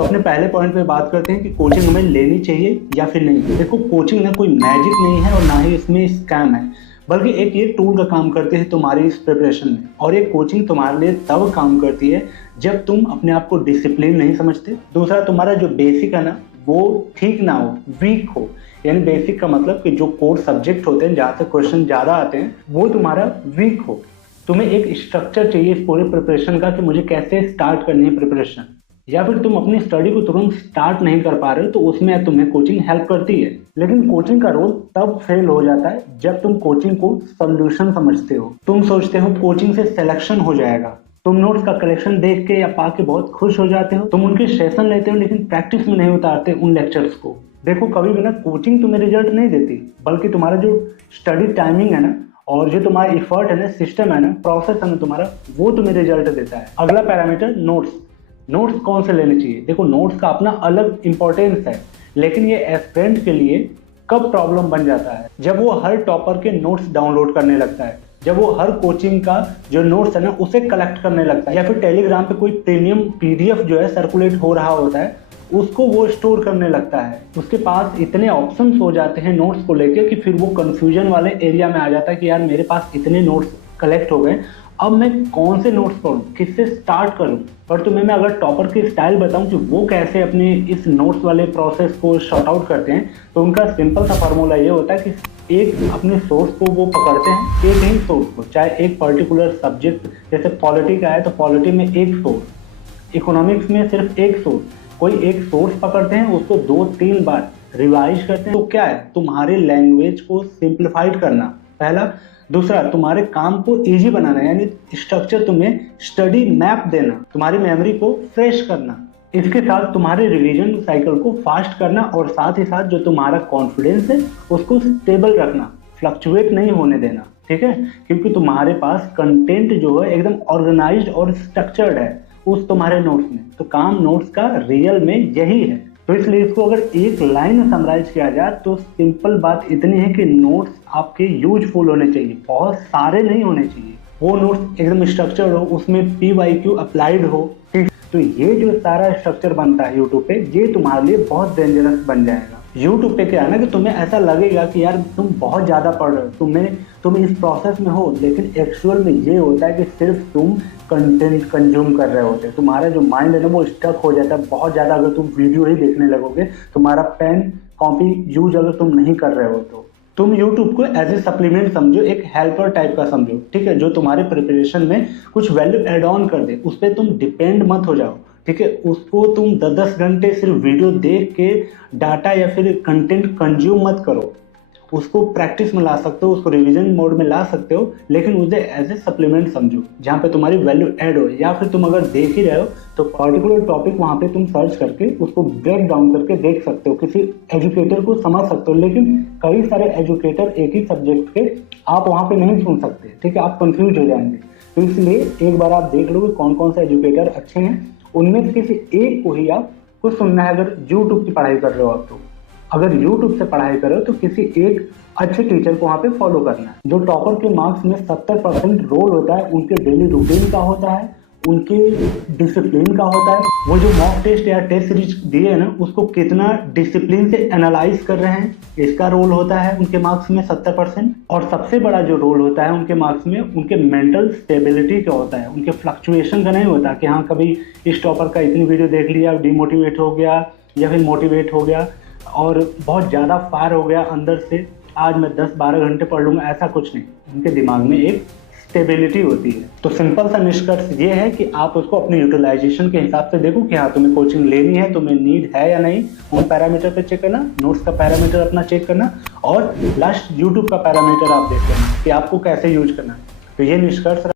तो अपने पहले पॉइंट पे बात करते हैं कि कोचिंग हमें लेनी चाहिए या फिर नहीं। देखो, कोचिंग ना कोई मैजिक नहीं है और ना ही इसमें स्कैम है, बल्कि एक ये टूल का काम करती है तुम्हारी इस प्रिपरेशन में। और ये कोचिंग तुम्हारे लिए तब काम करती है जब तुम अपने आप को डिसिप्लिन नहीं समझते। दूसरा, तुम्हारा जो बेसिक है ना वो ठीक ना हो, वीक हो। यानी बेसिक का मतलब कि जो कोर सब्जेक्ट होते हैं जहाँ से क्वेश्चन ज़्यादा आते हैं वो तुम्हारा वीक हो। तुम्हें एक स्ट्रक्चर चाहिए इस पूरे प्रिपरेशन का कि मुझे कैसे स्टार्ट करनी है प्रिपरेशन, या फिर तुम अपनी स्टडी को तुरंत स्टार्ट नहीं कर पा रहे हो तो उसमें तुम्हें कोचिंग हेल्प करती है। लेकिन कोचिंग का रोल तब फेल हो जाता है जब तुम कोचिंग को सोल्यूशन समझते हो। तुम सोचते हो कोचिंग से सिलेक्शन हो जाएगा, तुम नोट्स का कलेक्शन देख के या पा के बहुत खुश हो जाते हो, तुम उनके सेशन लेते हो लेकिन प्रैक्टिस में नहीं उतारते उन लेक्चर्स को। देखो, कभी भी ना कोचिंग तुम्हें रिजल्ट नहीं देती, बल्कि तुम्हारा जो स्टडी टाइमिंग है ना और जो तुम्हारा एफर्ट है ना, सिस्टम है ना, प्रोसेस है ना तुम्हारा, वो तुम्हें रिजल्ट देता है। अगला पैरामीटर नोट्स। नोट्स कौन से लेने चाहिए? देखो, नोट्स का अपना अलग इंपॉर्टेंस है, लेकिन ये एस्पिरेंट के लिए कब प्रॉब्लम बन जाता है? जब वो हर टॉपर के नोट्स डाउनलोड करने लगता है, जब वो हर कोचिंग का जो नोट्स है ना उसे कलेक्ट करने लगता है, या फिर टेलीग्राम पे कोई प्रीमियम पीडीएफ जो है सर्कुलेट हो रहा होता है उसको वो स्टोर करने लगता है। उसके पास इतने ऑप्शंस हो जाते हैं नोट्स को लेके कि फिर वो कंफ्यूजन वाले एरिया में आ जाता है कि यार मेरे पास इतने नोट्स कलेक्ट हो गए, अब मैं कौन से नोट्स पढ़ूं, किससे स्टार्ट करूं। पर तुम्हें मैं अगर टॉपर की स्टाइल बताऊं कि वो कैसे अपने इस नोट्स वाले प्रोसेस को शॉर्ट आउट करते हैं, तो उनका सिंपल सा फार्मूला ये होता है कि एक अपने सोर्स को वो पकड़ते हैं, एक ही सोर्स को, चाहे एक पर्टिकुलर सब्जेक्ट जैसे पॉलिटी का है तो पॉलिटी में एक सोर्स, इकोनॉमिक्स में सिर्फ एक सोर्स, कोई एक सोर्स पकड़ते हैं, उसको 2-3 बार रिवाइज करते हैं। तो क्या है, तुम्हारे लैंग्वेज को सिंप्लीफाइड करना पहला। दूसरा, तुम्हारे काम को इजी बनाना, यानी स्ट्रक्चर तुम्हें स्टडी मैप देना, तुम्हारी मेमोरी को फ्रेश करना। इसके साथ तुम्हारे रिवीजन साइकिल को फास्ट करना और साथ ही साथ जो तुम्हारा कॉन्फिडेंस है उसको स्टेबल रखना, फ्लक्चुएट नहीं होने देना। ठीक है, क्योंकि तुम्हारे पास कंटेंट जो है एकदम ऑर्गेनाइज्ड और स्ट्रक्चर्ड है उस तुम्हारे नोट्स में। तो काम नोट्स का रियल में यही है। तो इसलिए इसको अगर एक लाइन में समराइज किया जाए तो सिंपल बात इतनी है कि नोट्स आपके यूजफुल होने चाहिए, बहुत सारे नहीं होने चाहिए। वो नोट्स एकदम स्ट्रक्चर्ड हो, उसमें PYQ अप्लाइड हो। तो ये जो सारा स्ट्रक्चर बनता है यूट्यूब पे, ये तुम्हारे लिए बहुत डेंजरस बन जाएगा। यूट्यूब पे क्या है ना कि तुम्हें ऐसा लगेगा कि यार तुम बहुत ज़्यादा पढ़ रहे हो, तुम इस प्रोसेस में हो, लेकिन एक्चुअल में ये होता है कि सिर्फ तुम कंटेंट कंज्यूम कर रहे होते। तुम्हारा जो माइंड है ना वो स्टक हो जाता है बहुत ज़्यादा। अगर तुम वीडियो ही देखने लगोगे, तुम्हारा पेन कॉपी यूज अगर तुम नहीं कर रहे हो तो तुम YouTube को एज ए सप्लीमेंट समझो, एक हेल्पर टाइप का समझो। ठीक है, जो तुम्हारे प्रिपरेशन में कुछ वैल्यू एड ऑन कर दे, उस पर तुम डिपेंड मत हो जाओ। ठीक है, उसको तुम 10-10 घंटे सिर्फ वीडियो देख के डाटा या फिर कंटेंट कंज्यूम मत करो। उसको प्रैक्टिस में ला सकते हो, उसको रिवीजन मोड में ला सकते हो, लेकिन उसे एज ए सप्लीमेंट समझो जहाँ पे तुम्हारी वैल्यू ऐड हो। या फिर तुम अगर देख ही रहे हो तो पर्टिकुलर टॉपिक वहाँ पे तुम सर्च करके उसको ब्रेक डाउन करके देख सकते हो, किसी एजुकेटर को समझ सकते हो। लेकिन कई सारे एजुकेटर एक ही सब्जेक्ट के आप वहाँ पे नहीं सुन सकते। ठीक है, आप कंफ्यूज हो जाएंगे। तो इसलिए एक बार आप देख लो कि कौन कौन से एजुकेटर अच्छे हैं, उनमें से किसी एक को ही आपको सुनना है। अगर यूट्यूब की पढ़ाई कर रहे हो आप, तो अगर YouTube से पढ़ाई करो तो किसी एक अच्छे टीचर को वहाँ पे फॉलो करना है। जो टॉपर के मार्क्स में 70% रोल होता है उनके डेली रूटीन का होता है, उनके डिसिप्लिन का होता है। वो जो मॉक टेस्ट या टेस्ट सीरीज दिए है ना उसको कितना डिसिप्लिन से एनालाइज कर रहे हैं, इसका रोल होता है उनके मार्क्स में 70%। और सबसे बड़ा जो रोल होता है उनके मार्क्स में उनके मेंटल स्टेबिलिटी का होता है, उनके फ्लक्चुएशन का नहीं होता कि हाँ कभी इस टॉपर का इतनी वीडियो देख लिया, डिमोटिवेट हो गया या फिर मोटिवेट हो गया और बहुत ज़्यादा फायर हो गया अंदर से, आज मैं 10-12 घंटे पढ़ लूँगा, ऐसा कुछ नहीं। उनके दिमाग में एक स्टेबिलिटी होती है। तो सिंपल सा निष्कर्ष ये है कि आप उसको अपने यूटिलाइजेशन के हिसाब से देखो कि हाँ तुम्हें कोचिंग लेनी है, तुम्हें नीड है या नहीं। उन पैरामीटर पे चेक करना, नोट्स का पैरामीटर अपना चेक करना और लास्ट यूट्यूब का पैरामीटर आप देख लेना कि आपको कैसे यूज करना है। तो ये निष्कर्ष